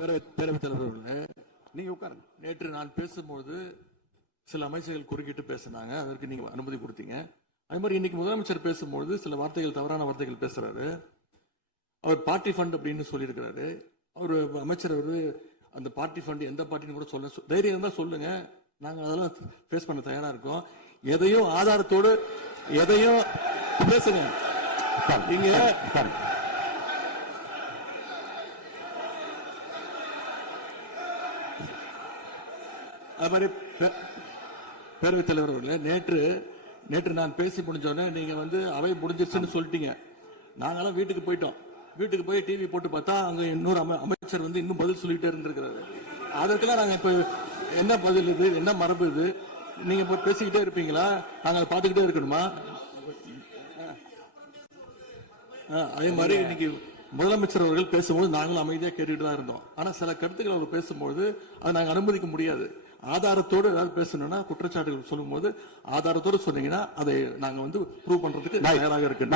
பேரவைத் தலைவர்களே, நீங்க உட்காருங்க. நேற்று நான் பேசும்போது சில அமைச்சர்கள் குறுக்கிட்டு பேசினாங்க, அதற்கு நீங்க அனுமதி கொடுத்தீங்க. அது மாதிரி இன்னைக்கு முதலமைச்சர் பேசும்போது சில வார்த்தைகள், தவறான வார்த்தைகள் பேசுறாரு. அவர் பார்ட்டி ஃபண்ட் அப்படின்னு சொல்லியிருக்கிறாரு. அவர் அமைச்சர் அந்த பார்ட்டி ஃபண்ட் எந்த பார்ட்டின்னு கூட சொல்ல தைரியம் இருந்தா சொல்லுங்க, நாங்க அதெல்லாம் ஃபேஸ் பண்ண தயாரா இருக்கோம். எதையும் ஆதாரத்தோடு எதையும் பேசுங்க. நீங்க அது மாதிரி பேரவைத் தலைவர் அவர்களே, நேற்று நான் பேசி முடிஞ்சோடனே நீங்க அவை முடிஞ்சிருச்சுன்னு சொல்லிட்டீங்க. நாங்கெல்லாம் வீட்டுக்கு போயிட்டோம். வீட்டுக்கு போய் டிவி போட்டு பார்த்தா அங்க இன்னொரு அமைச்சர் இன்னும் பதில் சொல்லிட்டே இருந்திருக்கிறாரு. அதற்கெல்லாம் நாங்க இப்ப என்ன பதில் இது, என்ன மரபு இது? நீங்க இப்ப பேசிக்கிட்டே இருப்பீங்களா? நாங்க பாத்துக்கிட்டே இருக்கணுமா? அதே மாதிரி இன்னைக்கு முதலமைச்சர் அவர்கள் பேசும்போது நாங்களும் அமைதியா கேட்டுட்டு தான் இருந்தோம். ஆனா சில கருத்துக்கள் அவர் பேசும்போது அதை நாங்க அனுமதிக்க முடியாது. ஆதாரத்தோடு ஏதாவது பேசணும்னா, குற்றச்சாட்டுகள் சொல்லும் போது ஆதாரத்தோடு சொன்னீங்கன்னா அதை நாங்க ப்ரூவ் பண்றதுக்கு தயாராக இருக்கு.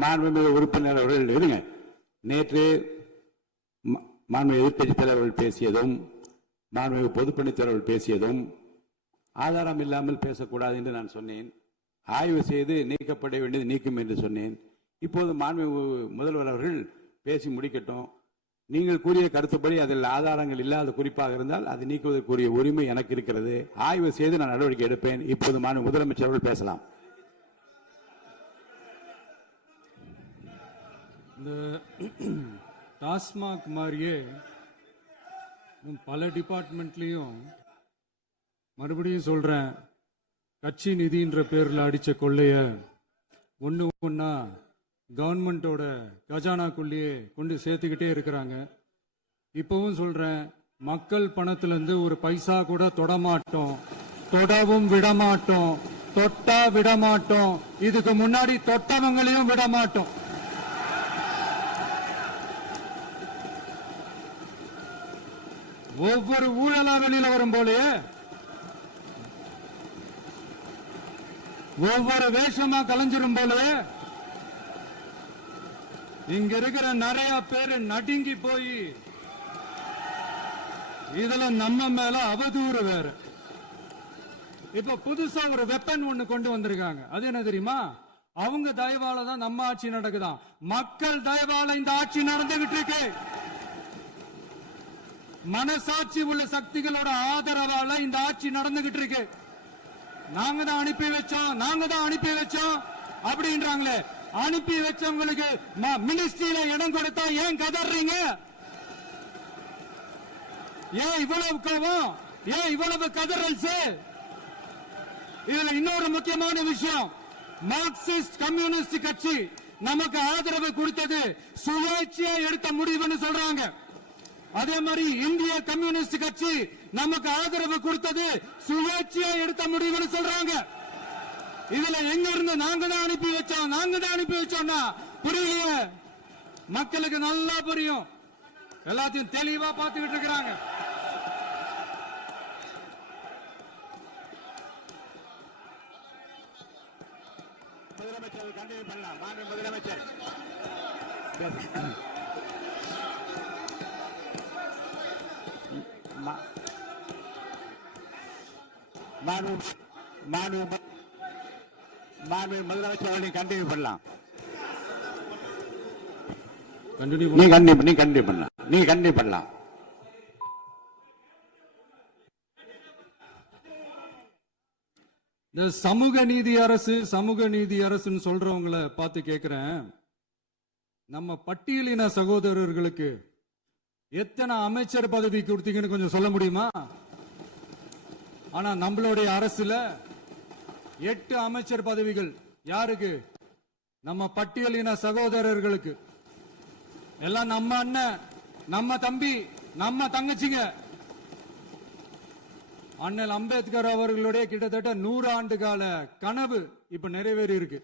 மாண்புமிகு உறுப்பினர் அவர்கள் இருங்க. நேற்று மாண்புமிகு எதிர்க்கட்சித் தலைவர்கள் பேசியதும், மாண்புமிகு பொதுப்பணித் தலைவர்கள் பேசியதும் ஆதாரம் இல்லாமல் பேசக்கூடாது என்று நான் சொன்னேன். ஆய்வு செய்து நீக்கப்பட வேண்டியது நீக்கும் என்று சொன்னேன். இப்போது மாண்புமிகு முதல்வர் அவர்கள் பேசி முடிக்கட்டும். நீங்கள் கூறிய கருத்துப்படி அதில் ஆதாரங்கள் இல்லாத குறிப்பாக இருந்தால் அது நீக்குவதற்குரிய உரிமை எனக்கு இருக்கிறது. ஆய்வு செய்து நான் நடவடிக்கை எடுப்பேன். இப்போது மாண்புமிகு முதலமைச்சர் அவர்கள் பேசலாம். இந்த டாஸ்மாக் மாதிரியே பல டிபார்ட்மெண்ட்லயும், மறுபடியும் சொல்றேன், கட்சி நிதின்ற பேர்ல அடிச்ச கொள்ளைய ஒன்னா கவர்மெண்டோட கஜானாக்குள்ளேயே கொண்டு சேர்த்துக்கிட்டே இருக்கிறாங்க. இப்பவும் சொல்றேன், மக்கள் பணத்திலிருந்து ஒரு பைசா கூட தொடமாட்டோம், தொடவும் விடமாட்டோம், தொட்டா விடமாட்டோம், இதுக்கு முன்னாடி தொட்டவங்களையும் விடமாட்டோம். ஒவ்வொரு ஊழலா வெளியில வரும் போலே, ஒவ்வொரு வேஷமா கலைஞ்சிரும் போல இங்க இருக்கிற நிறைய பேரு நடுங்கி போய் இதுல நம்ம மேல அவதூறு வேற. இப்ப புதுசா ஒரு வெப்பன் ஒண்ணு கொண்டு வந்திருக்காங்க. அது என்ன தெரியுமா? அவங்க தயவால தான் நம்ம ஆட்சி நடக்குதாம். மக்கள் தயவால இந்த ஆட்சி நடந்துகிட்டு இருக்கு. மனசாட்சி உள்ள சக்திகளோட ஆதரவால இந்த ஆட்சி நடந்துகிட்டு இருக்கு. நாங்க தான் அனுப்பி வச்சோம் அப்படின்றாங்களே. அனுப்பி வச்சவங்களுக்கு மினிஸ்ட்ரியில இடம் கொடுத்தா ஏன் கதறீங்க? ஏன் இவ்வளவு கோபம்? ஏன் இவ்வளவு கதறல்ஸ்? இதுல இன்னொரு முக்கியமான விஷயம், மார்க்சிஸ்ட் கம்யூனிஸ்ட் கட்சி நமக்கு ஆதரவு கொடுத்தது சுயேட்சையா எடுத்த முடிவுன்னு சொல்றாங்க. அதே மாதிரி இந்திய கம்யூனிஸ்ட் கட்சி நமக்கு ஆதரவு கொடுத்தது சுயேட்சையா எடுத்த முடிவுன்னு சொல்றாங்க. இதுல எங்க இருந்து நாங்க தான் அனுப்பி வச்சோம்னா புரியலையே. மக்களுக்கு நல்லா புரியும், எல்லாத்தையும் தெளிவா பார்த்துக்கிட்டு இருக்கிறாங்க. முதலமைச்சர் கண்டினியூ பண்ணலாம். முதலமைச்சர் முதலமைச்சர் கண்டினியூ பண்ணலாம். நீ கண்டினியூ பண்ணலாம். இந்த சமூக நீதி அரசுன்னு சொல்றவங்களை பார்த்து கேட்கிறேன், நம்ம பட்டியலின சகோதரர்களுக்கு எத்தனை அமைச்சர் பதவி கொடுத்தீங்கன்னு கொஞ்சம் சொல்ல முடியுமா? ஆனா நம்மளுடைய அரசுல 8 அமைச்சர் பதவிகள் யாருக்கு? நம்ம பட்டியலின சகோதரர்களுக்கு. எல்லாம் நம்ம அண்ணன், நம்ம தம்பி, நம்ம தங்கச்சிங்க. அண்ணல் அம்பேத்கர் அவர்களுடைய கிட்டத்தட்ட 100 ஆண்டு கால கனவு இப்ப நிறைவேறி இருக்கு.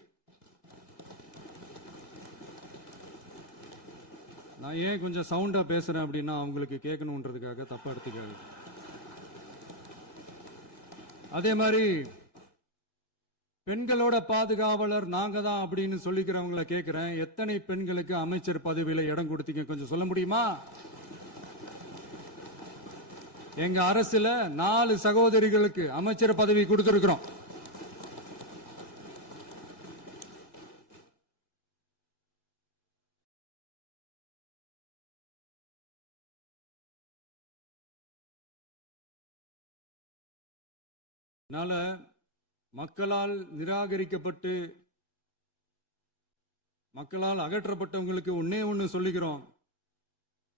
நான் ஏன் கொஞ்சம் சவுண்டா பேசுறேன் அப்படின்னா அவங்களுக்கு கேட்கணுன்றதுக்காக, தப்பா எடுத்துக்காது. அதே மாதிரி பெண்களோட பாதுகாவலர் நாங்க தான் அப்படின்னு சொல்லிக்கிறவங்களை கேட்கிறேன், எத்தனை பெண்களுக்கு அமைச்சர் பதவியில இடம் கொடுத்தீங்க கொஞ்சம் சொல்ல முடியுமா? எங்க அரசுல 4 சகோதரிகளுக்கு அமைச்சர் பதவி கொடுத்திருக்கிறோம். அதனால மக்களால் நிராகரிக்கப்பட்டு மக்களால் அகற்றப்பட்டவங்களுக்கு ஒன்னே ஒன்னு சொல்லிக்கிறோம்,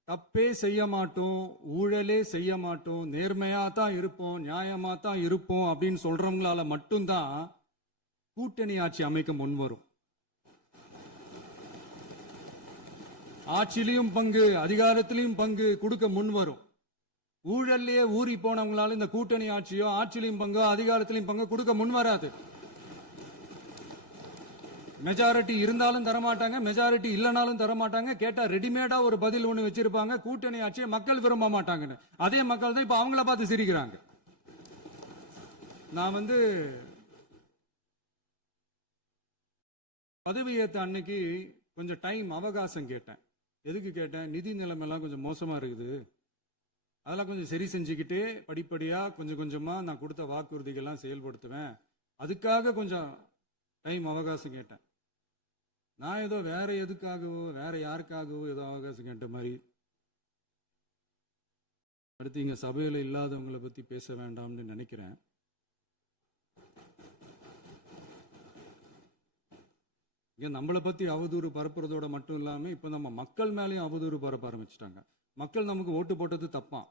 தப்பே செய்ய மாட்டோம், ஊழலே செய்ய மாட்டோம், நேர்மையா தான் இருப்போம், நியாயமா தான் இருப்போம் அப்படின்னு சொல்றவங்களால மட்டும்தான் கூட்டணி ஆட்சி அமைக்க முன்வரும். ஆட்சியிலையும் பங்கு, அதிகாரத்திலையும் பங்கு கொடுக்க முன்வரும். ஊழல்லையே ஊறி போனவங்களால இந்த கூட்டணி ஆட்சியோ ஆட்சியிலையும் பங்கு அதிகாரத்திலையும் பங்கு கொடுக்க முன்வராது. மெஜாரிட்டி இருந்தாலும் தரமாட்டாங்க, மெஜாரிட்டி இல்லைனாலும் தரமாட்டாங்க. கேட்டா ரெடிமேடா ஒரு பதில் ஒண்ணு வச்சிருப்பாங்க, கூட்டணி ஆட்சியை மக்கள் விரும்ப மாட்டாங்கன்னு. அதே மக்கள் தான் இப்ப அவங்கள பார்த்து சிரிக்கிறாங்க. நான் பதவி ஏத்த அன்னைக்கு கொஞ்சம் டைம் அவகாசம் கேட்டேன். எதுக்கு கேட்டேன்? நிதி நிலைமைலாம் கொஞ்சம் மோசமா இருக்குது, அதெல்லாம் கொஞ்சம் சரி செஞ்சுக்கிட்டு படிப்படியா கொஞ்சம் கொஞ்சமா நான் கொடுத்த வாக்குறுதிகள்லாம் செயல்படுத்துவேன், அதுக்காக கொஞ்சம் டைம் அவகாசம் கேட்டேன். நான் ஏதோ வேற எதுக்காகவோ வேற யாருக்காகவோ ஏதோ அவகாசம் கேட்ட மாதிரி. அடுத்து இங்க சபையில இல்லாதவங்களை பத்தி பேச வேண்டாம்னு நினைக்கிறேன். இங்க நம்மளை பத்தி அவதூறு பரப்புறதோட மட்டும் இல்லாம இப்ப நம்ம மக்கள் மேலேயும் அவதூறு பரப்ப ஆரம்பிச்சிட்டாங்க. மக்கள் நமக்கு ஓட்டு போட்டது தப்பான்,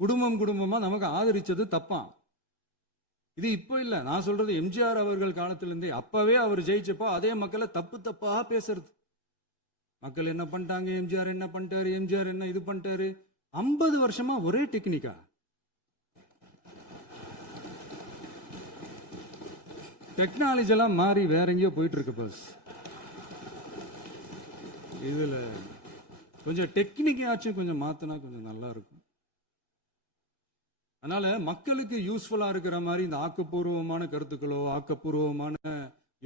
குடும்பம் குடும்பமா நமக்கு ஆதரிச்சது தப்பான். இது இப்ப இல்ல, நான் சொல்றது எம்ஜிஆர் அவர்கள் காலத்திலிருந்தே. அப்பவே அவர் ஜெயிச்சப்போ அதே மக்களை தப்பு தப்பா பேசுறது. மக்கள் என்ன பண்ணிட்டாங்க, எம்ஜிஆர் என்ன பண்ணிட்டாரு, எம்ஜிஆர் என்ன இது பண்ணிட்டாரு. 50 வருஷமா ஒரே டெக்னிக்கா. டெக்னாலஜி எல்லாம் மாறி வேற எங்கேயோ போயிட்டு இருக்கு பஸ். இதுல கொஞ்சம் டெக்னிக்காச்சும் கொஞ்சம் மாத்தினா கொஞ்சம் நல்லா இருக்கும். அதனால மக்களுக்கு யூஸ்ஃபுல்லா இருக்கிற மாதிரி இந்த ஆக்கப்பூர்வமான கருத்துக்களோ ஆக்கப்பூர்வமான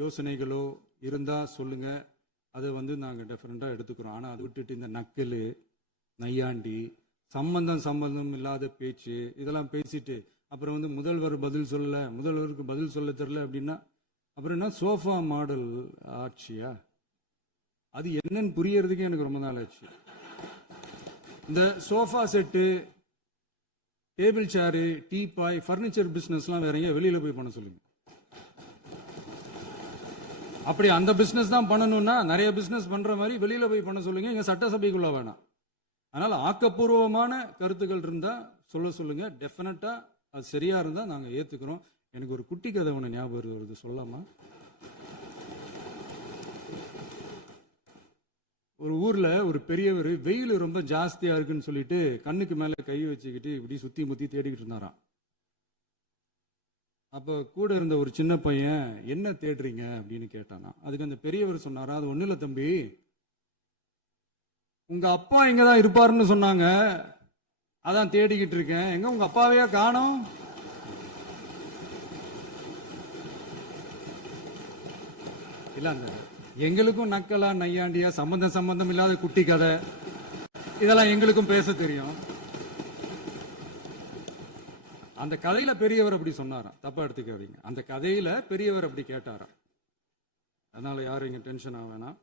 யோசனைகளோ இருந்தா சொல்லுங்க, அதை நாங்க டெஃபரெண்டா எடுத்துக்கிறோம். ஆனா அதை விட்டுட்டு இந்த நக்கல் நையாண்டி சம்பந்தம் இல்லாத பேச்சு இதெல்லாம் பேசிட்டு அப்புறம் முதல்வர் பதில் சொல்லல, முதல்வருக்கு பதில் சொல்ல தெரியல அப்படின்னா அப்புறம் என்ன சோஃபா மாடல் ஆட்சியா? அது என்னன்னு புரியறதுக்கே எனக்கு ரொம்ப நாள் ஆச்சு. இந்த sofa set, table chair, teapoy, furniture பிசினஸ்லாம் வேற எங்க வெளியில போய் பண்ண சொல்லுங்க. அப்படி அந்த பிசினஸ் தான் பண்ணணும்னா நிறைய பிசினஸ் பண்ற மாதிரி வெளியில போய் பண்ண சொல்லுங்க, இங்க சட்டசபைக்குள்ள வேணாம். அதனால ஆக்கப்பூர்வமான கருத்துக்கள் இருந்தா சொல்லுங்க, டெஃபினட்டா அது சரியா இருந்தா நாங்க ஏத்துக்கிறோம். எனக்கு ஒரு குட்டி கதை ஒண்ணு ஞாபகம் வருது, சொல்லாமா? ஒரு ஊர்ல ஒரு பெரியவர் வெயில் ரொம்ப ஜாஸ்தியா இருக்குன்னு சொல்லிட்டு கண்ணுக்கு மேல கை வச்சுக்கிட்டு இப்படி சுத்தி முத்தி தேடிக்கிட்டு இருந்தாராம். அப்ப கூட இருந்த ஒரு சின்ன பையன் என்ன தேடுறீங்க அப்படின்னு கேட்டானா. அதுக்கு அந்த பெரியவர் சொன்னாரா, அது ஒண்ணு இல்ல தம்பி, உங்க அப்பா இங்கதான் இருப்பாருன்னு சொன்னாங்க, அதான் தேடிக்கிட்டு இருக்கேன், எங்க உங்க அப்பாவையா காணோம்? இல்ல அந்த எங்களுக்கும் நக்கலா நையாண்டியா சம்பந்தம் இல்லாத குட்டி கதை இதெல்லாம் எங்களுக்கும் பேச தெரியும். அந்த கதையில பெரியவர் அப்படி சொன்னாராம், தப்பா எடுத்துக்காதீங்க. அந்த கதையில பெரியவர் அப்படி கேட்டாராம். அதனால யாரும் இங்க டென்ஷன் ஆக வேணாம்.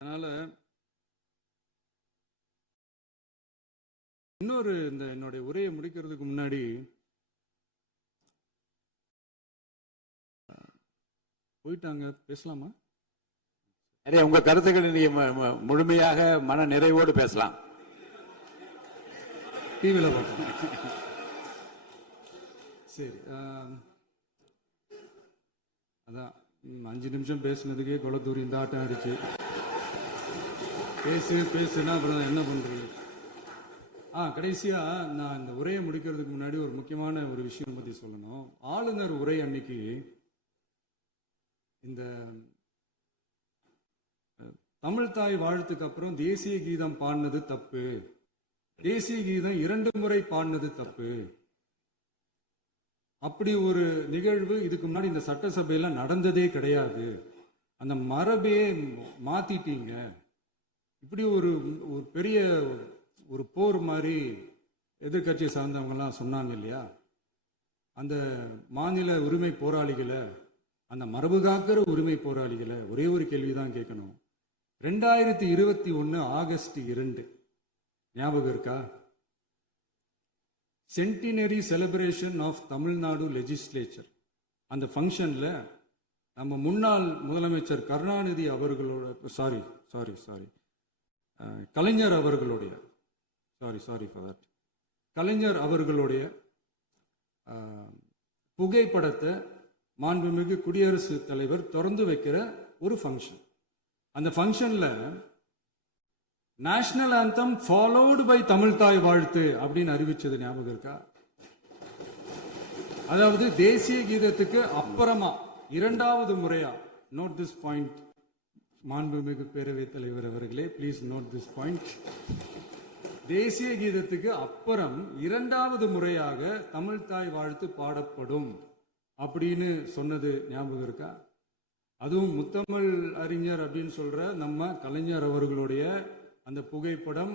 அதனால இன்னொரு இந்த என்னுடைய உரையை முடிக்கிறதுக்கு முன்னாடி போயிட்டாங்க, பேசலாமா? நிறைய உங்க கருத்துக்களை நீங்க முழுமையாக மன நிறைவோடு பேசலாம். டிவியில பார்ப்போம். சரி, அதான் 5 நிமிஷம் பேசுனதுக்கே கொளத்தூரி இந்த ஆட்டம் ஆயிடுச்சு. பேசுனா அப்புறம் என்ன பண்றது? கடைசியா நான் இந்த உரையை முடிக்கிறதுக்கு முன்னாடி ஒரு முக்கியமான ஒரு விஷயம் பத்தி சொல்லணும். ஆளுநர் உரை அன்னைக்கு இந்த தமிழ் தாய் வாழ்த்துக்கு அப்புறம் தேசிய கீதம் பாடினது தப்பு, தேசிய கீதம் 2 முறை பாடினது தப்பு, அப்படி ஒரு நிகழ்வு இதுக்கு முன்னாடி இந்த சட்டசபையில நடந்ததே கிடையாது. அந்த மரபையே மாத்திட்டீங்க. இப்படி ஒரு ஒரு பெரிய ஒரு போர் மாதிரி எதிர்க்கட்சியை சார்ந்தவங்கலாம் சொன்னாங்க இல்லையா? அந்த மாநில உரிமை போராளிகளை, அந்த மரபு காக்கிற உரிமை போராளிகளை ஒரே ஒரு கேள்விதான் கேட்கணும். 2021 ஆகஸ்ட் 2 ஞாபகம் இருக்கா? Centenary celebration of Tamil Nadu legislature. அந்த ஃபங்க்ஷன்ல நம்ம முன்னாள் முதலமைச்சர் கருணாநிதி அவர்களோட கலைஞர் அவர்களுடைய கலைஞர் அவர்களுடைய புகைப்படத்தை மாண்புமிகு குடியரசுத் தலைவர் திறந்து வைக்கிற ஒரு ஃபங்க்ஷன். அந்த ஃபங்க்ஷன்ல national anthem followed by Tamil Thai Vazhthu அப்படின்னு அறிவிச்சது ஞாபகம் இருக்கா? அதாவது தேசிய கீதத்துக்கு அப்புறமா இரண்டாவது முறையா, நோட் திஸ் பாயிண்ட் மாண்புமிகு பேரவைத் தலைவர் அவர்களே, ப்ளீஸ் நோட் திஸ் பாயிண்ட். தேசிய கீதத்துக்கு அப்புறம் இரண்டாவது முறையாக தமிழ் தாய் வாழ்த்து பாடப்படும் அப்படின்னு சொன்னது ஞாபகம் இருக்கா? அதுவும் முத்தமிழ் அறிஞர் அப்படின்னு சொல்ற நம்ம கலைஞர் அவர்களுடைய அந்த புகைப்படம்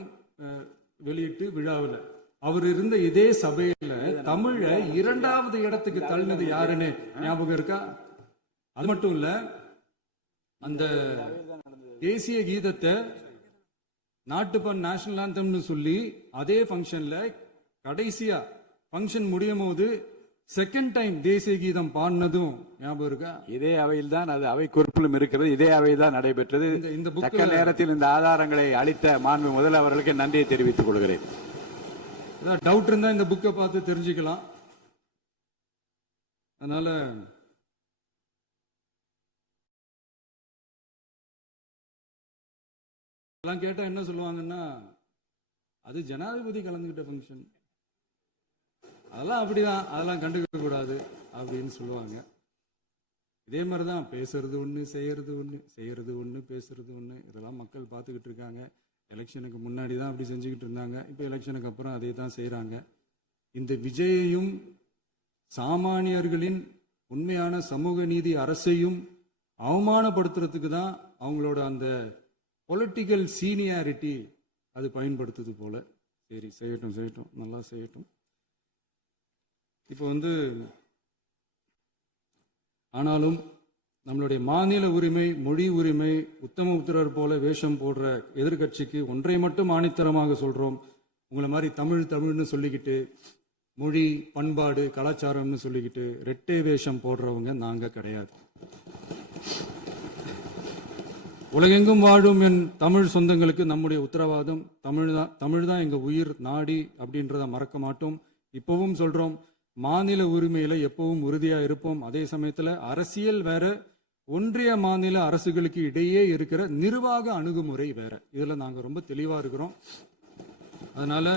வெளியிட்டு விழாவில் அவர் இருந்த இதே சபையில தமிழ இரண்டாவது இடத்துக்கு தள்ளினது யாருன்னு ஞாபகம் இருக்கா? அது மட்டும் இல்ல, அந்த தேசிய கீதத்தை நாட்டுப்பண் நேஷனல் ஆந்தம்னு சொல்லி அதே ஃபங்க்ஷன்ல கடைசியா ஃபங்க்ஷன் முடியும் போது செகண்ட் டைம் தேசிய கீதம் பாடினதும் ஞாபகம் இருக்கா? இதே அவையில் தான், அது அவை குறிப்பிலும் இருக்கிறது, இதே அவையில் தான் நடைபெற்றது. இந்த தக்க நேரத்தில் இந்த ஆதாரங்களை அளித்த மாண்பு முதல் அவர்களுக்கு நன்றியை தெரிவித்துக் கொள்கிறேன். டவுட் இருந்தா இந்த புக்கை பார்த்து தெரிஞ்சுக்கலாம். அதனால எல்லாம் கேட்டா என்ன சொல்லுவாங்கன்னா, அது ஜனாதிபதி கலந்துகிட்ட ஃபங்க்ஷன், அதெல்லாம் அப்படிதான், அதெல்லாம் கண்டுக்க கூடாது அப்படின்னு சொல்லுவாங்க. இதே மாதிரிதான் பேசுறது ஒண்ணு, செய்யறது ஒண்ணு, பேசுறது ஒண்ணு. இதெல்லாம் மக்கள் பார்த்துக்கிட்டு இருக்காங்க. எலெக்ஷனுக்கு முன்னாடி தான் அப்படி செஞ்சுக்கிட்டு இருந்தாங்க. இப்போ எலெக்ஷனுக்கு அப்புறம் அதே தான் செய்யறாங்க. இந்த விஜயையும் சாமானியர்களின் உண்மையான சமூக நீதி அரசையும் அவமானப்படுத்துறதுக்கு தான் அவங்களோட அந்த பொலிட்டிக்கல் சீனியாரிட்டி அது பயன்படுத்துது போல. சரி, செய்யட்டும், நல்லா செய்யட்டும். இப்போ ஆனாலும் நம்மளுடைய மாநில உரிமை, மொழி உரிமை, உத்தமபுத்திரர் போல வேஷம் போடுற எதிர்கட்சிக்கு ஒன்றை மட்டும் ஆணித்தரமாக சொல்றோம். உங்களை மாதிரி தமிழ்னு சொல்லிக்கிட்டு, மொழி, பண்பாடு, கலாச்சாரம்னு சொல்லிக்கிட்டு ரெட்டை வேஷம் போடுறவங்க நாங்க கிடையாது. உலகெங்கும் வாழும் என் தமிழ் சொந்தங்களுக்கு நம்முடைய உத்தரவாதம் தமிழ் தான் எங்க உயிர் நாடி அப்படின்றத மறக்க மாட்டோம். இப்பவும் சொல்றோம், மாநில உரிமையில எப்பவும் உறுதியா இருப்போம். அதே சமயத்துல அரசியல் வேற, ஒன்றிய மாநில அரசுகளுக்கு இடையே இருக்கிற நிர்வாக அணுகுமுறை வேற. இதுல நாங்க ரொம்ப தெளிவா இருக்கிறோம். அதனால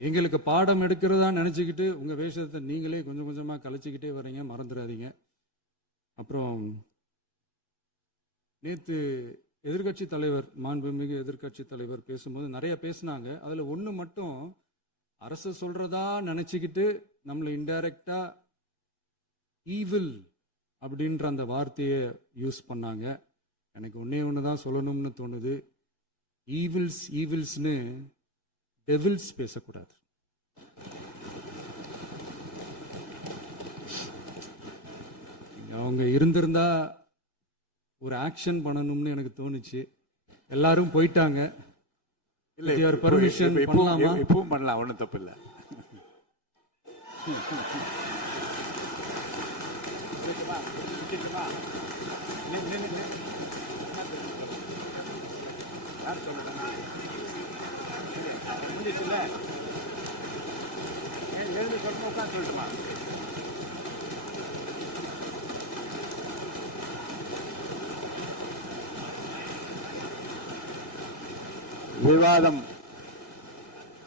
எங்களுக்கு பாடம் எடுக்கிறதா நினைச்சுக்கிட்டு உங்க வேஷத்தை நீங்களே கொஞ்சம் கொஞ்சமா கலைச்சிக்கிட்டே வர்றீங்க, மறந்துடாதீங்க. அப்புறம் நேத்து எதிர்கட்சி தலைவர், மாண்புமிகு எதிர்கட்சி தலைவர் பேசும்போது நிறைய பேசினாங்க. அதுல ஒண்ணு மட்டும், அரசு சொல்றதா நினைச்சுக்கிட்டு நம்மளை இன்டைரக்டா ஈவில் அப்படின்ற அந்த வார்த்தையை யூஸ் பண்ணாங்க. எனக்கு ஒண்ணுதான் சொல்லணும்னு தோணுது. ஈவில்ஸ்னு டெவில்ஸ் பேசக்கூடாது. அவங்க இருந்திருந்தா ஒரு ஆக்ஷன் பண்ணணும்னு எனக்கு தோணுச்சு. எல்லாரும் போயிட்டாங்க. பர்மிஷன் பண்ணலாமா? இப்பவும் பண்ணலாம், ஒன்றும் தப்பு இல்லை. சொல்லட்டுமா?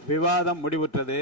விவாதம் முடிவுற்றது.